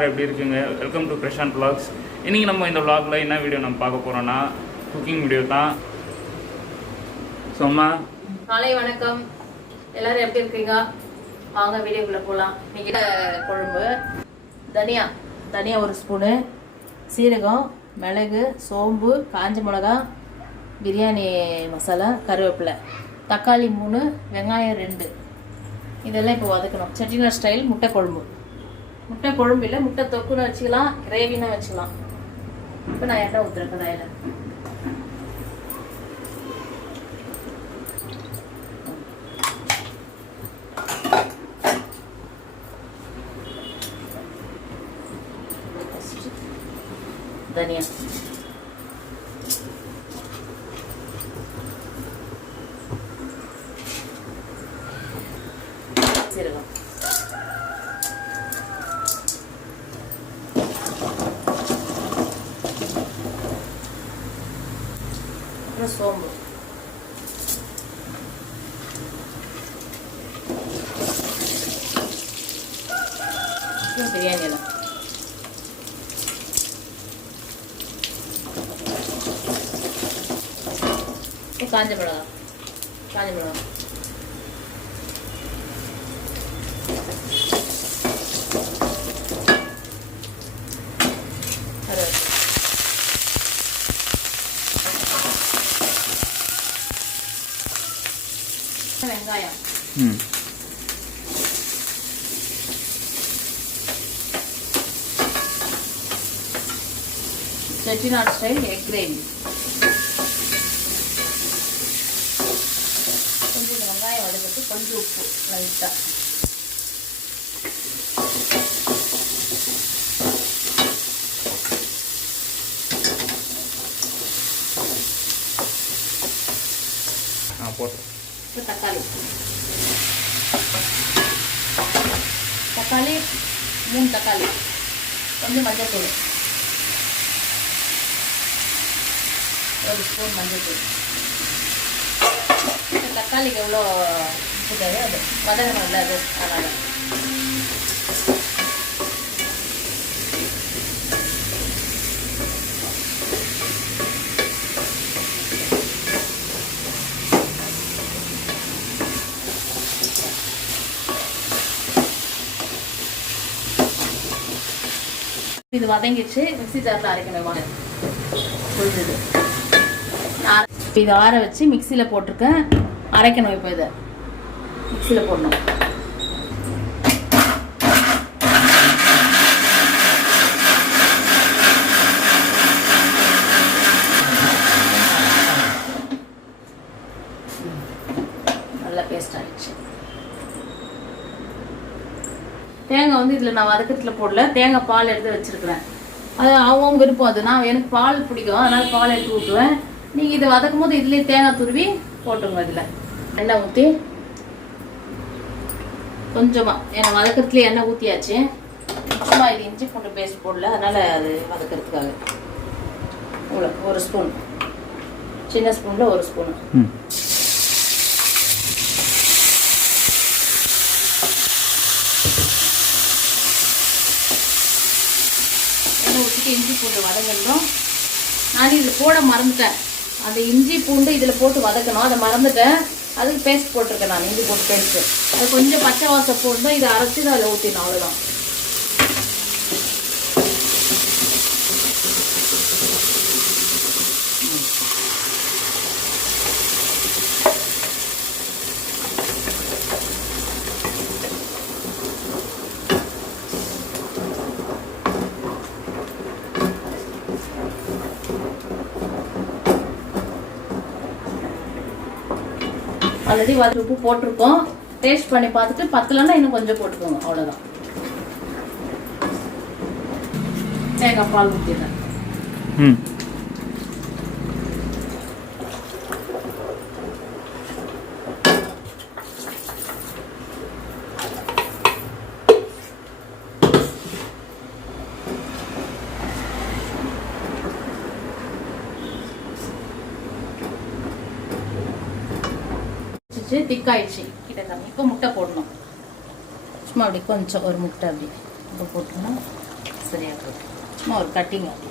எல்லோரும் எப்படி இருக்குங்க? Welcome to Prashanth vlogs. இன்றைக்கி நம்ம இந்த vlogல என்ன வீடியோ நம்ம பார்க்க போகிறோன்னா குக்கிங் வீடியோ தான். ஸோ அம்மா காலை வணக்கம். எல்லாரும் எப்படி இருக்கீங்க? வாங்க வீடியோக்குள்ள போகலாம் இன்னைக்கு குழம்பு? தனியா? தனியா ஒரு ஸ்பூனு சீரகம் மிளகு சோம்பு காஞ்ச மிளகா பிரியாணி மசாலா கருவேப்பிலை. தக்காளி மூணு வெங்காயம் ரெண்டு. இதெல்லாம் இப்போ வதக்கணும். செட்டிநாடு ஸ்டைல் முட்டை குழம்பு. முட்டை குழம்பு இல்லை முட்டை தொக்குன்னு வச்சுக்கலாம் கிரேவின்னு வச்சுக்கலாம். இப்போ நான் எண்ணெய் ஊற்றுறேன் கடாயில் தனியா சீரகம் அப்புறம் சோம்பு அப்புறம் பிரியாணி எல்லாம் இப்போ காஞ்ச மிளகா காஞ்ச மிளகா வெங்காயம் ம் செட்டிநாடு ஸ்டைல் எக் கிரேவி கொஞ்சம் வெங்காயம் வதக்கிட்டு கொஞ்சம் உப்பு லைட்டாக ஆ போட்டோம் தக்காளி தக்காளி மூணு தக்காளி கொஞ்சம் மஞ்சள்தூள் ஒரு ஸ்பூன் மஞ்சள்தூள் இந்த தக்காளிக்கு எவ்வளோ உப்பு அது. வதங்கணும் இல்லை அது அதனால் இது வதங்கிச்சு மிக்ஸி ஜாரில் அரைக்கணும் புரிஞ்சுது? இப்போ இதை ஆற வச்சு மிக்சியில் போட்டிருக்கேன். அரைக்கணும் இப்போ இதை. மிக்சியில் போடணும். தேங்காய் வந்து இதில் நான் வதக்கத்தில் போடல. தேங்காய் பால் எடுத்து வச்சிருக்கிறேன். அது அவங்க விருப்பம் அது. நான் எனக்கு பால் பிடிக்கும். அதனால் பால் எடுத்து ஊற்றுவேன் நீங்கள் இதை வதக்கும் போது இதுலேயே தேங்காய் துருவி போட்டுங்க இதில். எண்ணெய் ஊற்றி கொஞ்சமாக ஏன்னா வதக்கிறதுலேயே எண்ணெய் ஊற்றியாச்சு சும்மா இது இஞ்சி பூண்டு பேஸ்ட் போடல. அதனால் அது வதக்கிறதுக்காக. இவ்வளோ ஒரு ஸ்பூன் சின்ன ஸ்பூனில் ஒரு ஸ்பூன் இஞ்சி பூண்டு வதங்கணும் நான் இதில் போட மறந்துட்டேன். அந்த இஞ்சி பூண்டு இதில் போட்டு வதக்கணும். அதை மறந்துட்டேன். அதுக்கு பேஸ்ட் போட்டிருக்கேன் நான் இஞ்சி போட்டு பேஸ்ட்டு அது கொஞ்சம் பச்சை வாசம் போடணும் இதை அரைச்சி தான் அதில் ஊற்றினோம் அவ்வளோதான் ஆல்ரெடி வதக்கி உப்பு போட்டிருக்கோம். டேஸ்ட் பண்ணி பார்த்துட்டு பத்தலன்னா இன்னும் கொஞ்சம் போட்டுக்கோங்க. அவ்வளோதான் தேங்காய் பால் ஊற்றிடுறேன் ம். வச்சு திக்காயிடுச்சு. கிட்ட இப்போ முட்டை போடணும். சும்மா அப்படி கொஞ்சம் ஒரு முட்டை அப்படி. இப்போ போட்டோம்னா சரியாக போட்டு சும்மா ஒரு கட்டிங் அப்படி.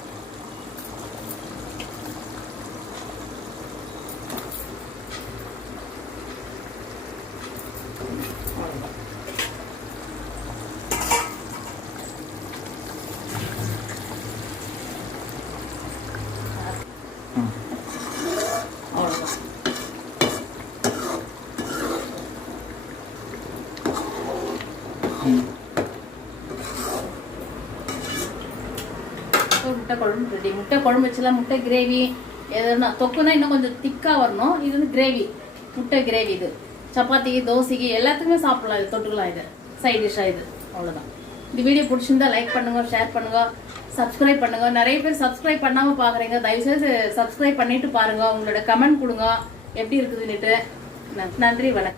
இப்போ முட்டை குழம்பு ரெடி முட்டை குழம்பு வச்சுலாம் முட்டை கிரேவி எதுனா தொக்குனா இன்னும் கொஞ்சம் திக்காக வரணும். இது வந்து கிரேவி முட்டை கிரேவி இது. சப்பாத்திக்கு தோசைக்கு எல்லாத்துக்குமே சாப்பிடலாம் இது. தொட்டுக்கலாம் இது. சைட் டிஷ்ஷாக இது. அவ்வளோதான் இந்த வீடியோ பிடிச்சிருந்தா லைக் பண்ணுங்க ஷேர் பண்ணுங்க சப்ஸ்கிரைப் பண்ணுங்க. நிறைய பேர் சப்ஸ்கிரைப் பண்ணாமல் பார்க்குறீங்க தயவுசெய்து சப்ஸ்கிரைப் பண்ணிட்டு பாருங்க. உங்களோட கமெண்ட் கொடுங்க. எப்படி இருக்குதுன்னுட்டு. நன்றி வணக்கம்.